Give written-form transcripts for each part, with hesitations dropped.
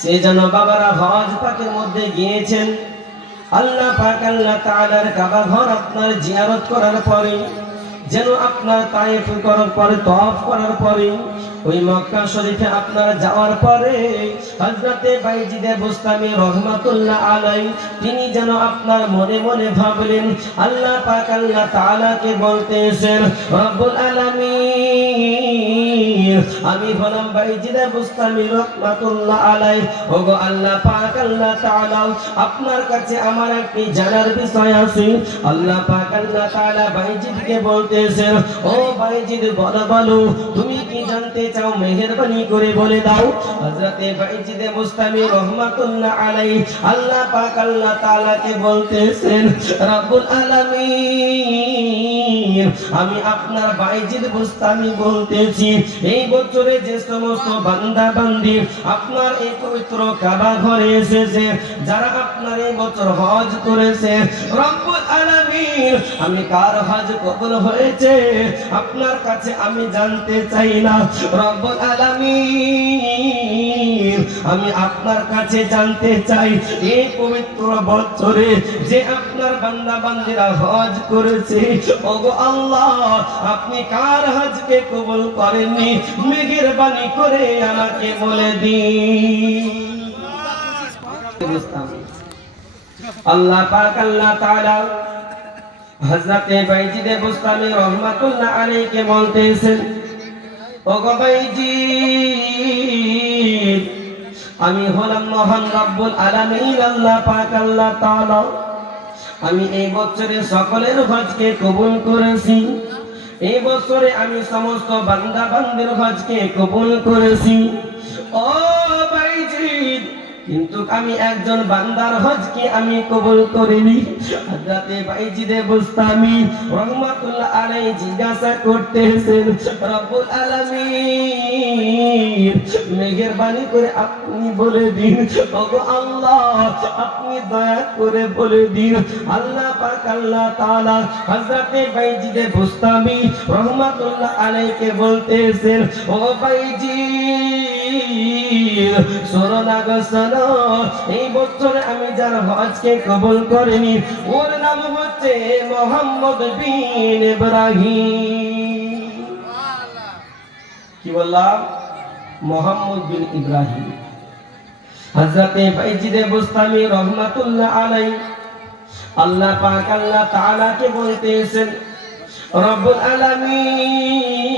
সে যেন বাবারা হজ পাকের মধ্যে গিয়েছেন। আল্লাহ পাক আল্লাহ তাআলার কাবা ঘর আপনার জিয়ারত করার পরে যেন আপনার তায়েফ করার পরে তওয়াফ করার পরে ওই মক্কা শরীফে আপনার যাওয়ার পরে হযরতে বাইজিদে বুস্তামি রহমাতুল্লাহ আলাইহি তিনি যেন আপনার মনে মনে ভাবলেন, আল্লাহ পাক আল্লাহ তাআলাকে বলতেছেন, রব্বুল আলামিন আমি হলাম বাইজিদে বুস্তামি রহমাতুল্লাহ আলাইহি, ওগো আল্লাহ পাক আল্লাহ তাআলা আপনার কাছে আমার একটি জানার বিষয় আছে। আল্লাহ পাক আল্লাহ তাআলা বাইজিদকে বলতেছেন, ও বাইজিদ বলো তুমি কি জানতে চাও, মেহেরবানি করে বলে দাও। হযরতে বাইজিদে বুস্তামি রহমাতুল্লাহ আলাইহি আল্লাহ পাক আল্লাহ তাআলাকে বলতেছেন, রব্বুল আলামিন আমি আপনার বাইজিদ বুস্তামি বলতেছি, এই বছরে যে সমস্ত বান্দা বান্দি আপনার এই পবিত্র কাবা ঘরে এসেছে, যারা আপনার এই বছর হজ করেছে, রব্বুল আলামিন আমি কার হজ কবুল হয়েছে আপনার কাছে আমি জানতে চাই না। রব্বুল আলামিন আমি আপনার কাছে জানতে চাই, এই পবিত্র বছরে যে আপনার বান্দা বান্দীরা হজ করেছে, ওগো আল্লাহ আপনি কার হজকে কবুল করেননি, মেহেরবানি করে আমাকে বলে দিন। আল্লাহ পাক আল্লাহ তাআলা হযরতে বাইজিদে বুস্তামি রহমাতুল্লাহ আলাইহিকে বলতেছেন, ওগো বাইজিদ আমি হলাম মহান রব্বুল আলামিন আল্লাহ পাক আল্লাহ তাআলা, আমি এই বছরে সকলের হজকে কবুল করেছি, এই বছরে আমি সমস্ত বান্দা বান্দির হজকে কবুল করেছি। ও বাইজিদ কিন্তু আমি একজন বান্দার হজকে আমি কবুল করিনি। হযরতে বাইজিদে বুস্তামি রহমাতুল্লাহ আলাইহি জিজ্ঞাসা করতেছেন, রব্বুল আলামিন মেহেরবানি করে আপনি বলে দিন, ওগো আল্লাহ আপনি দয়া করে বলে দিন। আল্লাহ পাক আল্লাহ তাআলা হযরতে বাইজিদে বুস্তামি রহমাতুল্লাহ আলাইহিকে বলতেছেন, ও বাইজিদ শোনো না গো শোনো, এই বছরে আমি যার হজকে কবুল করিনি ওর নাম হচ্ছে মুহাম্মদ বিন ইব্রাহিম। কি বললাম? মুহাম্মদ বিন ইব্রাহিম। হযরতে বাইজিদে বুস্তামি রহমাতুল্লাহ আলাইহি আল্লাহ পাক আল্লাহ তাআলাকে বলতেছেন, রব্বুল আলামিন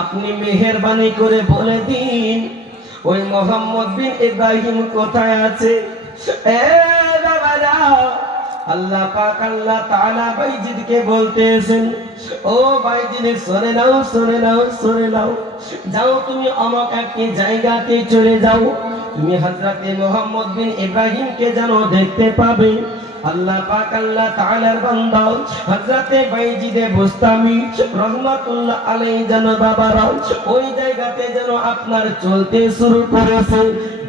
আপনি মেহেরবানি করে বলে দিন ওই মুহাম্মদ বিন ইব্রাহিম কোথায় আছে। এ বাবারা আল্লাহ পাক আল্লাহ তাআলা বাইজিদকে বলতেছেন, ও বাইজিদ শুনে নাও শুনে নাও শুনে নাও, যাও তুমি অমুক একটি জায়গাতে চলে যাও, তুমি হযরতে মুহাম্মদ বিন ইব্রাহিমকে যেন দেখতে পাবে। আল্লাহ পাক আল্লাহ তাআলার বান্দা হযরতে বাইজিদে বুস্তামি রহমাতুল্লাহ আলাইহি যেন বাবারা ওই জায়গাতে যেন আপনার চলতে শুরু করেছে।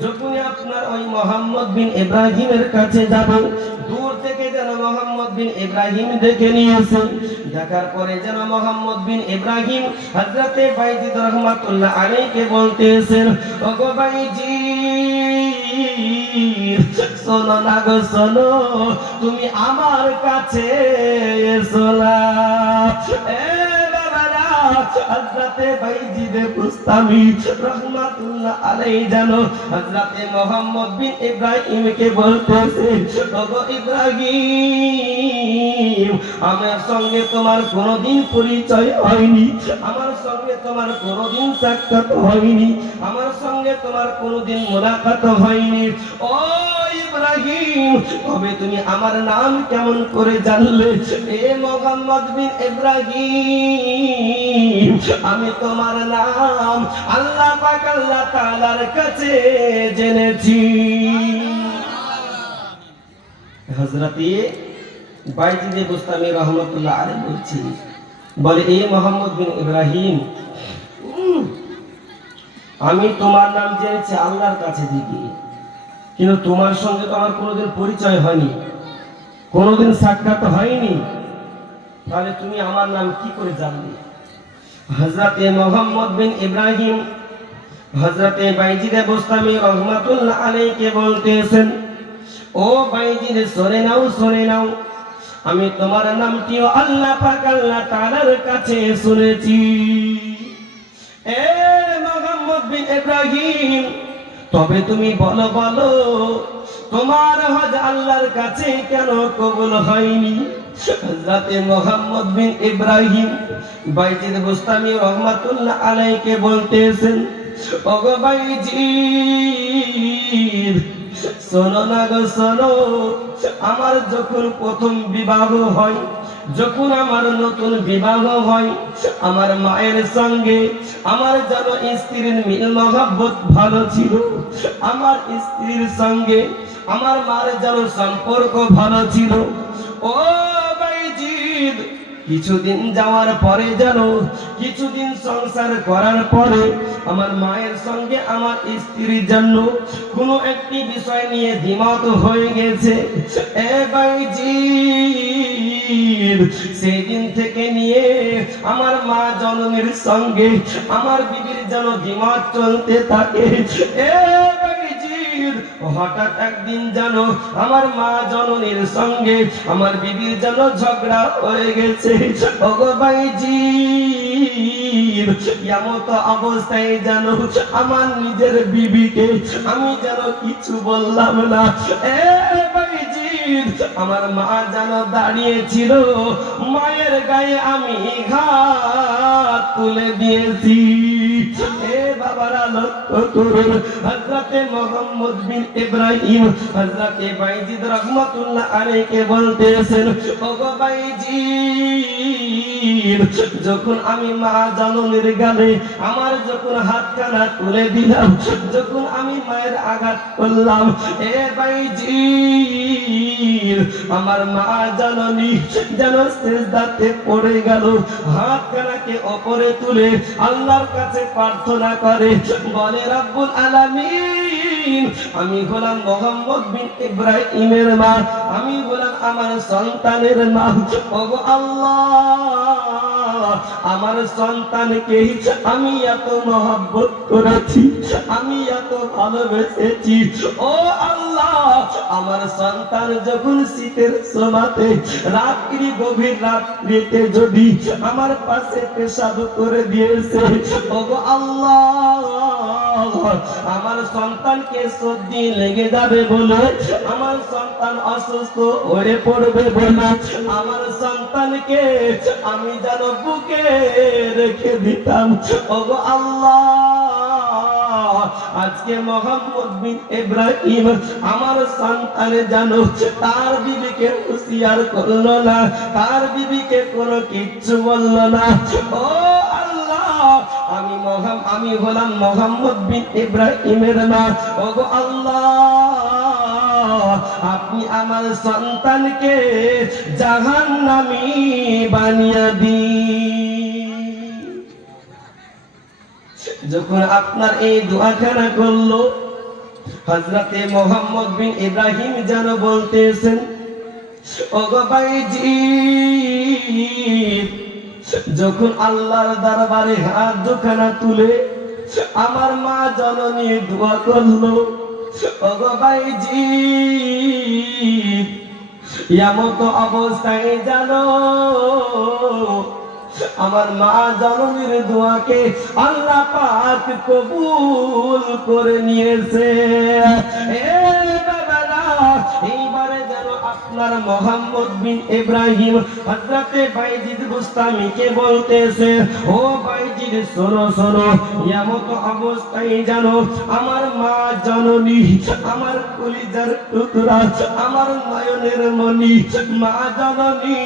যখনই আপনার ওই মুহাম্মদ বিন ইব্রাহিমের কাছে যাবেন, দূর থেকে যেন মুহাম্মদ বিন ইব্রাহিম দেখে নিয়েছে, দেখার পরে যেন মুহাম্মদ বিন ইব্রাহিম হযরতে বাইজিদ রহমাতুল্লাহ আলাইহিকে বলতেছেন, ওগো বাইজিদ শোনো না গো শোনো, তুমি আমার কাছে এসো না। হযরতে বাইজিদে বুস্তামি রহমাতুল্লাহ আলাইহি জানো হযরতে মুহাম্মদ বিন ইব্রাহিমকে বলতেছে, ওগো ইব্রাহিম আমার সঙ্গে তোমার কোনোদিন পরিচয় হয়নি, আমার সঙ্গে তোমার কোনোদিন সাক্ষাৎ হয়নি, আমার সঙ্গে তোমার কোনোদিন মুলাকাত হয়নি। ও ইব্রাহিম তবে তুমি আমার নাম কেমন করে জানলে? এ মুহাম্মদ বিন ইব্রাহিম আমি তোমার নাম আল্লাহ পাক আল্লাহ তাআলার কাছে জেনেছি। হযরতে বাইজিদে বুস্তামি রহমাতুল্লাহ আলাইহি বলছি, বলে এ মুহাম্মদ বিন ইব্রাহিম আমি তোমার নাম জেনেছি আল্লাহর কাছে থেকে, কিন্তু তোমার সঙ্গে তো আমার কোনোদিন পরিচয় হয়নি, কোনোদিন সাক্ষাৎ হয়নি, তাহলে তুমি আমার নাম কি করে জানলে? হযরতে মুহাম্মদ বিন ইব্রাহিম হযরতে বাইজিদ বুস্তামি রাহমাতুল্লাহ আলাইহি বলতেছেন, ও বাইজিদ শুনে নাও, আমি তোমার নামটিও আল্লাহ পাক আল্লাহ তাআলার কাছে শুনেছি। এ মুহাম্মদ বিন ইব্রাহিম, তবে তুমি বলো তোমার হজ আল্লাহর কাছে কেন কবুল হয়নি? হযরতে মুহাম্মদ বিন ইব্রাহিম বাইজিদ বুস্তামি রাহমাতুল্লাহ আলাইহি বলতেছেন, ওগো বাইজিদ শোনো না গো শোনো, আমার যখন প্রথম বিবাহ হয়, যখন আমার নতুন বিবাহ হয়, আমার মায়ের সঙ্গে আমার যেন স্ত্রীর মিল মহব্বত ভালো ছিল, আমার স্ত্রীর সঙ্গে আমার মার যেন সম্পর্ক ভালো ছিল। ও বাইজিদ, কিছুদিন যাওয়ার পরে যেন কিছুদিন সংসার করার পরে আমার মায়ের সঙ্গে আমার স্ত্রীর জন্য কোনো একটি বিষয় নিয়ে দ্বিমত হয়ে গেছে। এ বাইজিদ, সেই দিন থেকে নিয়ে আমার মা জননীর সঙ্গে আমার বিবির যেন দ্বিমত চলতে থাকে। এ বাইজিদ, হঠাৎ একদিন যেন আমার মা জননীর সঙ্গে আমার বিবির যেন ঝগড়া হয়ে গেছে। ওগো বাইজিদ, এমত অবস্থায় যেন আমার নিজের বিবিকে আমি যেন কিছু বললাম না। এ বাইজিদ, আমার মা যেন দাঁড়িয়েছিল, মায়ের গায়ে আমি ঘাত তুলে দিয়েছি। এ বাবারা লক্ষ্য করুন, হযরতে মুহাম্মদ বিন ইব্রাহিম হযরতে বাইজিদ রাহমাতুল্লাহ আলাইহি বলতেছেন, ওগো বাইজিদ, যখন আমি মা জননীর গালে আমার যখন হাতখানা তুলে দিলাম, যখন আমি মায়ের আঘাত করলাম, এ বাইজিদ, আমার মা জননী যেন সিজদাতে পড়ে গেল, হাতখানাকে উপরে তুলে আল্লাহর কাছে প্রার্থনা করে, বলে রব্বুল আলামিন, আমি হলাম মুহাম্মদ বিন ইব্রাহিমের মা, আমি হলাম আমার সন্তানের মা। ওগো আল্লাহ, আমার সন্তানকে আমি এত মহব্বত করেছি, আমি এত ভালোবেসেছি। ও আল্লাহ, আমার সন্তান যখন শীতের সময়তে রাত্রি গভীর রাত্রিতে যদি আমার পাশে পেশাব করে দিয়েছে, ওগো আল্লাহ, আমার সন্তানকে সর্দি লেগে যাবে বলে, আমার সন্তান অসুস্থ হয়ে পড়বে বলে, আমার সন্তানকে আমি যেন বুকে রেখে দিতাম। ওগো আল্লাহ, আজকে মুহাম্মদ বিন ইব্রাহিম আমার সন্তানে জানো তার বিবিকে হুঁশিয়ার করলো না, তার বিবিকে কোনো কিচ্ছু বললো না। ও আল্লাহ, আমি হলাম মুহাম্মদ বিন ইব্রাহিমের মা। ওগো আল্লাহ, আপনি আমার সন্তানকে জাহান্নামী বানিয়ে দিন। যখন আপনার এই দোয়াখানা করলো, হযরতে মুহাম্মদ বিন ইব্রাহিম যেন বলতেছেন, ওগো বাইজিদ, যখন আল্লাহর দরবারে হাত দুখানা তুলে আমার মা জননী দোয়া করলো, ওগো বাইজিদ, এমত অবস্থায় জানো আমার মা জননীর দোয়াকে আল্লাহ পাক কবুল করে নিয়েছে। এ বাবারা, এইবারে যেন আপনার মুহাম্মদ বিন ইব্রাহিম হযরতে বাইজিদ বুস্তামিকে বলতেছে, ও বাইজিদ শোনো শোনো, এমত অবস্থায় জানো আমার মা জননী, আমার কলিজার টুকরা, আমার নয়নের মণি মা জননী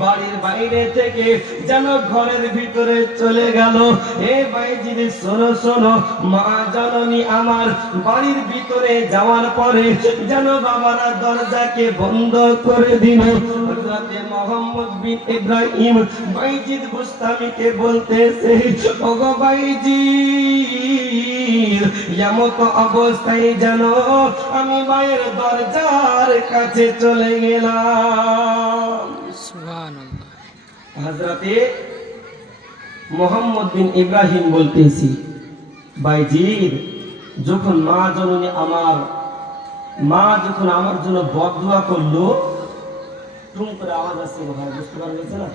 বাড়ির বাইরে থেকে যেন ঘরের ভিতরে চলে গেল। এ বাইজিদ শোনো শোনো, মা জননী আমার বাড়ির ভিতরে যাওয়ার পরে যেন বাবারা দরজাকে বন্ধ করে দিল। হযরতে মুহাম্মদ বিন ইব্রাহিম বাইজিদ বুস্তামিকে বলতেছে, ওগো বাইজিদ, এমত অবস্থায় যেন আমি মায়ের দরজার কাছে চলে গেলাম। সুবহানাল্লাহ। হযরতে মুহাম্মদ বিন ইব্রাহিম বলতেছি, বাইজির যখন মা জননী মা যখন আমার জন্য বদদুয়া করলো, টুম করে আওয়াজ আসছে, ভাই বুঝতে পারছেন না?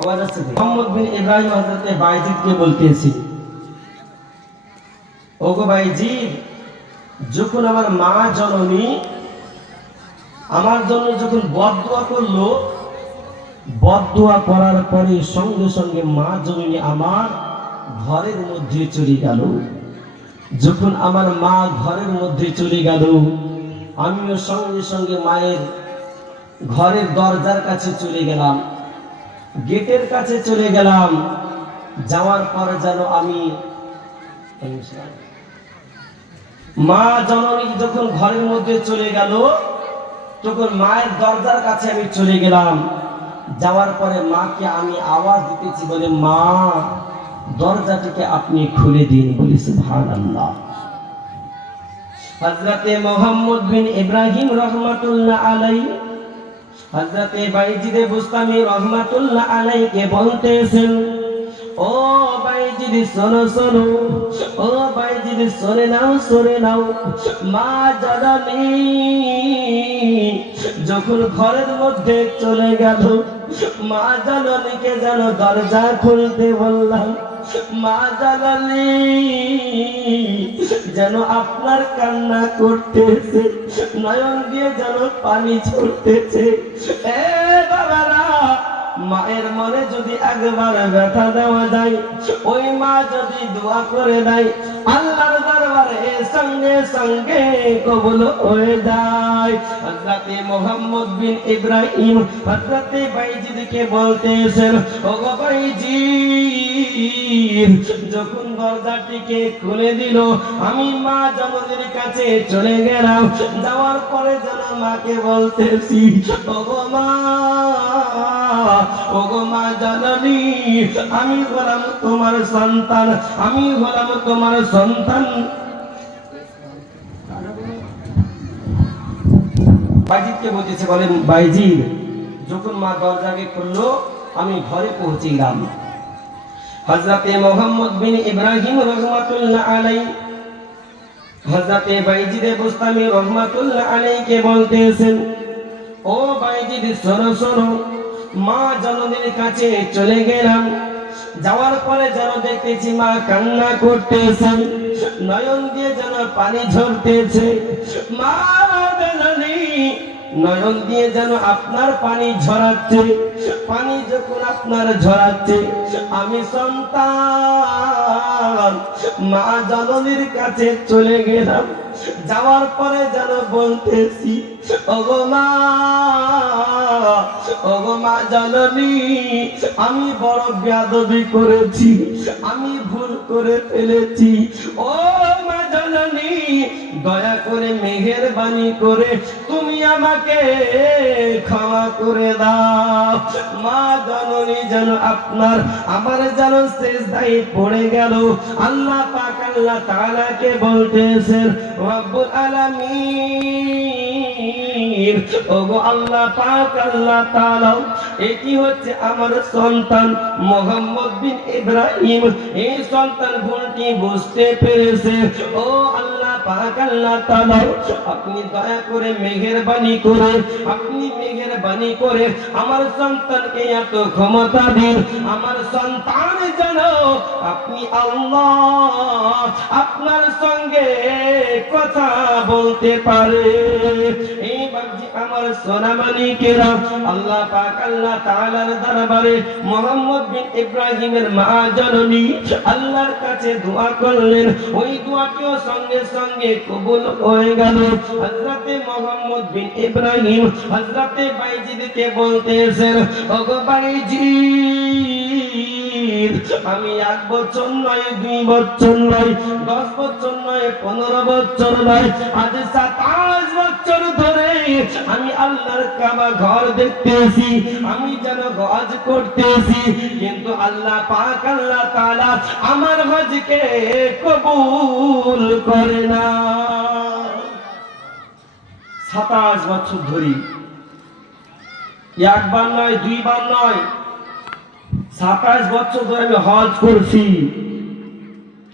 আওয়াজ আসছে। মোহাম্মদ বিন ইব্রাহিম হযরতে বাইজিদকে বলতেছি, ওগো বাইজিদ, যখন আমার মা জননী আমার জন্য যখন বদদুয়া করলো, বদদুয়া করার পরে সঙ্গে সঙ্গে মা জননী আমার ঘরের মধ্যে চলে গেল। যখন আমার মা ঘরের মধ্যে চলে গেল, আমিও সঙ্গে সঙ্গে মায়ের ঘরের দরজার কাছে চলে গেলাম, গেটের কাছে চলে গেলাম। যাওয়ার পরে যেন আমি মা জননী যখন ঘরের মধ্যে চলে গেল, তখন মায়ের দরজার কাছে আমি চলে গেলাম। যাওয়ার পরে মাকে আমি আওয়াজ দিতেছি, বলে মা দরজাটিকে আপনি খুলে দিন। বলি সুবহানাল্লাহ। হযরতে মুহাম্মদ বিন ইব্রাহিম রাহমাতুল্লাহ আলাইহি হযরতে বাইজিদ বুস্তামি রাহমাতুল্লাহ আলাইহিকে বলতেছেন, ও বাইজিদ শোনো শোনো, ও বাইজিদ শুনে নাও, মা জননী যখন ঘরের মধ্যে চলে গেল, মা জননীকে যেন দরজা খুলতে বললাম। মা জননী যেন আপনার কান্না করতেছে, নয়ন দিয়ে যেন পানি ঝরতেছে। এ বাবারা, মায়ের মনে যদি একবার ব্যথা দেওয়া যায়, ওই মা যদি দোয়া করে দেয়, আল্লাহর দরবারে সঙ্গে সঙ্গে কবুল হয়ে যায়। হযরতে মুহাম্মদ বিন ইব্রাহিম হযরতে বাইজিদকে বলতেছেন, ওগো বাইজিদ, যখন দরজাটিকে খুলে দিল, আমি মা জননীর কাছে চলে গেলাম। যাওয়ার পরে যেন মাকে বলতেছি, ওগো মা, ওগো মা জননী, আমি হলাম তোমার সন্তান, আমি হলাম তোমার সন্তান। বাইজিদকে বলতেছে, বলেন বাইজিদ, যখন মা দরজাকে খুললো, আমি ঘরে পৌঁছে গেলাম। হযরতে মুহাম্মদ বিন ইব্রাহিম রাহমাতুল্লাহ আলাইহি হযরতে বাইজিদ বুস্তামি রাহমাতুল্লাহ আলাইহিকে বলতেছেন, ও বাইজিদ শোনো শোনো, মা জননীর কাছে চলে গেলাম। যাওয়ার পরে যেন দেখতেছি মা কান্না করতেছেন, নয়ন দিয়ে যেন পানি ঝরতেছে। মা জননী নয়ন দিয়ে যেন আপনার পানি ঝরাচ্ছে। পানি যখন আপনার ঝরাচ্ছে, আমি সন্তান মা জননীর কাছে চলে গেলাম। যাওয়ার পরে যেন বলতেছি, ওগো মা, ওগো মা জননী, আমি বড় বেয়াদবি করেছি, আমি ভুল করে ফেলেছি। ও মা জননী, দয়া করে মেহেরবানি করে তুমি আমাকে ক্ষমা করে দাও। মা জননী যেন আমার যেন সিজদায় পড়ে গেল। আল্লাহ পাক আল্লাহ তাআলাকে বলতেছেন, রব্বুল আলামিন, ওগো আল্লাহ পাক আল্লাহ তাআলা, এটি হচ্ছে আমার সন্তান মুহাম্মদ বিন ইব্রাহিম। এই সন্তান ভুলটি বুঝতে পেরেছে। ও আল্লাহ পাক আল্লাহ তাআলা, আপনি দয়া করে মেহেরবানি করে, আপনি মেহেরবানি করে আমার সন্তানকে এত ক্ষমতা দিন, আমার সন্তান যেন আপনি আল্লাহ আপনার সঙ্গে কথা বলতে পারে। এই বাজি আমার সোনামানিকেরা, আল্লাহ পাক আল্লাহ তাআলার দরবারে মুহাম্মদ বিন ইব্রাহিমের মা জননী আল্লাহর কাছে দোয়া করলেন। ওই দোয়াটিও সঙ্গে সঙ্গে কবুল হয়ে গেল। হযরতে মুহাম্মদ বিন ইব্রাহিম হযরতে বাইজিদকে বলতেছেন, ওগো বাইজিদ, আমি 1 বছর নয়, 2 বছর নয়, 10 বছর নয়, 15 বছর নয়, আজ 27 বছর ধরে আমি আল্লাহর কাবা ঘর দেখতেছি, আমি যেন হজ করতেছি, কিন্তু আল্লাহ পাক আল্লাহ তাআলা আমার হজকে কবুল করে না। 27 বছর ধরে, একবার নয়, 2 বার নয়, 27 বছর ধরে আমি হজ করছি,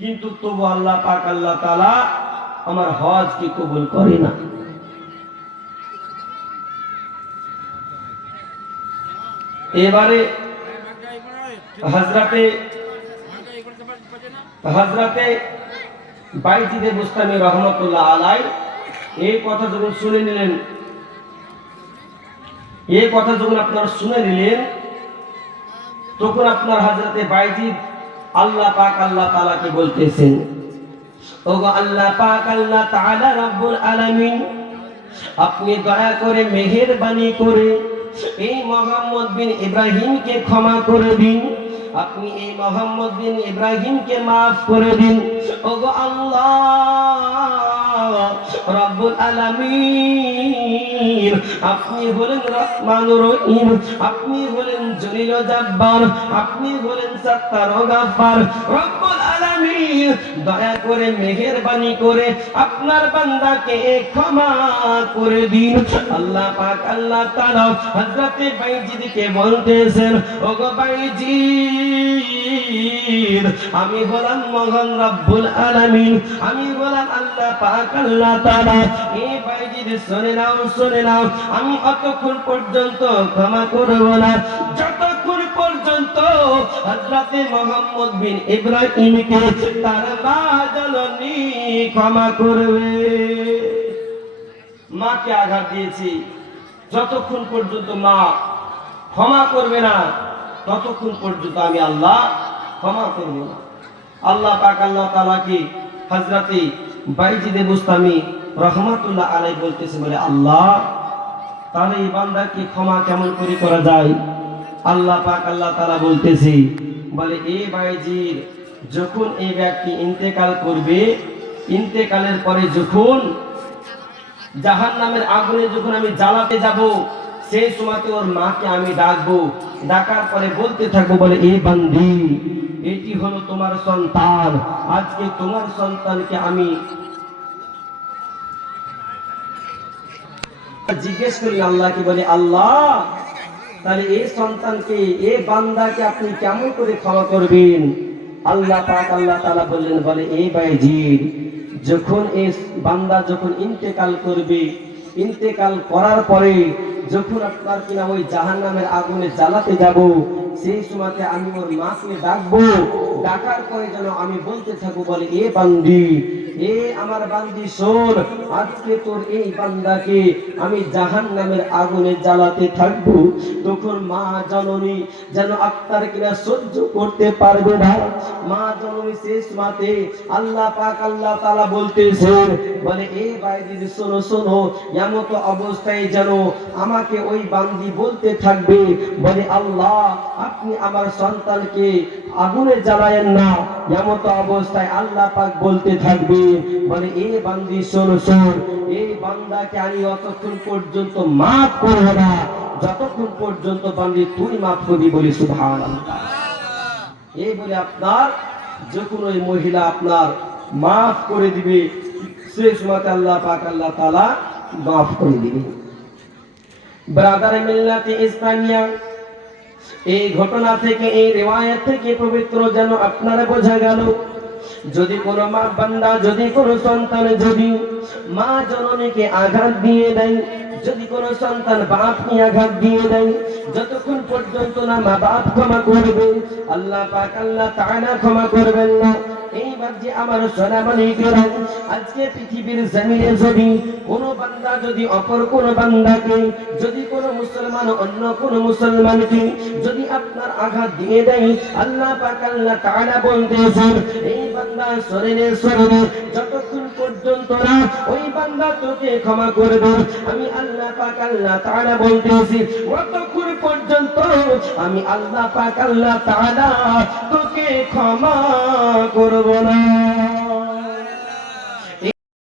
কিন্তু তবু আল্লাহ পাক আল্লাহ তাআলা আমার হজ কি কবুল করে না। এবারে হযরতে বাইজিদ বুস্তামি রহমাতুল্লাহ আলাইহি এই কথা যখন শুনে নিলেন, এই কথা যখন আপনারা শুনে নিলেন, তখন আপনার হযরতে বাইজিদ আল্লাহ পাক আল্লাহ তাআলাকে বলতেছেন, ওগো আল্লাহ পাক আল্লাহ তাআলা রব্বুল আলামিন, আপনি দয়া করে মেহেরবানি করে এই মোহাম্মদ বিন ইব্রাহিমকে ক্ষমা করে দিন, আপনি এই মোহাম্মদ বিন ইব্রাহিমকে maaf করে দিন। ওগো আল্লাহ রব্বুল আলামিন, আপনি হলেন রহমানুর রহিম, আপনি হলেন জলিল ও জব্বার, আপনি হলেন সত্তার ও গফফার। রব্বুল আলামিন, দয়া করে মেহেরবানি করে আপনার বান্দাকে ক্ষমা করে দিন। আল্লাহ পাক আল্লাহ তাআলা হযরতে বাইজিদকে বলতেছেন, ওগো বাইজিদ, আমি হলাম মহান রব্বুল আলামিন, আমি হলাম আল্লাহ পাক আল্লাহ তাআলা। এই বাইজিদ শুনে নাও, আমি অতক্ষণ পর্যন্ত ক্ষমা করব না যতক্ষণ পর্যন্ত হযরতে মুহাম্মদ বিন ইব্রাহিমকে তার মা জননী ক্ষমা করবে। মাকে আঘাত দিয়েছি, যতক্ষণ পর্যন্ত মা ক্ষমা করবে না ততক্ষণ পর্যন্ত আমি আল্লাহ ক্ষমা করব না। আল্লাহ পাক আল্লাহ তাআলা কি হযরতে বাইজিদ বুস্তামি রহমাতুল্লাহ আলাইহি বলতেছে, বলে আল্লাহ, তাহলে এই বান্দাকে ক্ষমা কেমন করে করা যায়? আল্লাহ পাক আল্লাহ তাআলা বলতেছে, বলে এই বাইজিদ, যখন এই ব্যক্তি ইন্তেকাল করবে, ইন্তেকালের পরে যখন জাহান্নামের আগুনে যখন আমি জ্বালাতে যাব, সেই সময়তে ওর মাকে আমি ডাকবো, ডাকার পরে বলতে থাকবো, বলে এই বান্দি, এটি হলো তোমার সন্তান, আজকে তোমার সন্তানকে আমি জিজ্ঞেস করি আল্লাহকে, বলে আল্লাহ, তাহলে এই সন্তানকে, এই বান্দাকে আপনি কেমন করে ক্ষমা করবেন? আল্লাহ পাক আল্লাহ তাআলা বললেন, বলে এই বাইজিদ, যখন এই বান্দা যখন ইন্তেকাল করবে, ইন্তেকাল করার পরে যখন আপনার কিনা ওই জাহান্নামের আগুনে জ্বালাতে যাব, সেই সময়তে আমি ওর মাকে ডাকবো, ডাকার পরে যেন আমি বলতে থাকবো, বলে এ বান্দি, এ আমার বান্দি, শোন, আজকে তোর এই বান্দাকে আমি জাহান্নামের আগুনে জ্বালাতে থাকবো। তখন মা জননী যেন আপনার কিনা সহ্য করতে পারবে না। মা জননী শেষ মাতে আল্লাহ পাক আল্লাহ তাআলা বলতেছেন, বলে এ বাইজিদ, শোনো শোনো, এমত অবস্থায় যেন আমাকে ওই বান্দি বলতে থাকবে, বলে আল্লাহ, আপনি আমার সন্তানকে আগুনে জ্বালায়েন না। এমত অবস্থায় আল্লাহ পাক বলতে থাকবে, বলে এ বান্দি, শোনো শোন, এই বান্দাকে আমি অতক্ষণ পর্যন্ত মাফ করব না যতক্ষণ পর্যন্ত বান্দি তুই মাফ করবি। বলি সুবহানাল্লাহ। এই বলে আপনার যখন ওই মহিলা আপনার মাফ করে দিবে, সেই সময়তে আল্লাহ পাক আল্লাহ তাআলা মাফ করে দিবে। ব্রাদার মিল্লাতে ইসলামিয়া, এই ঘটনা থেকে, এই রিওয়ায়াত থেকে পবিত্র যেন আপনারা বোঝা গেল, যদি কোনো মা বান্দা, যদি কোনো সন্তান যদি মা জননীকে আঘাত দিয়ে দেয়, যদি কোনো সন্তান বাপকে আঘাত দিয়ে দেয়, যতক্ষণ পর্যন্ত না মা বাপ ক্ষমা করবে, আল্লাহ পাক আল্লাহ তাআলা ক্ষমা করবেন না। এইবার যে আমার সোনামণিরা, আজকে পৃথিবীর জমিনে যদি কোনো বান্দা, যদি অপর কোনো বান্দাকে, যদি কোনো মুসলমান অন্য কোনো মুসলমানকে যদি আপনার আঘাত দিয়ে দেয়, আল্লাহ পাক আল্লাহ তাআলা বলতেছেন, এই বান্দা শরীরে যতক্ষণ পর্যন্ত না ওই বান্দা তোকে ক্ষমা করবে, আমি আল্লাহ পাক আল্লাহ তাআলা বলতেছি, ততক্ষণ পর্যন্ত আমি আল্লাহ পাক আল্লাহ তাআলা তোকে ক্ষমা করব না।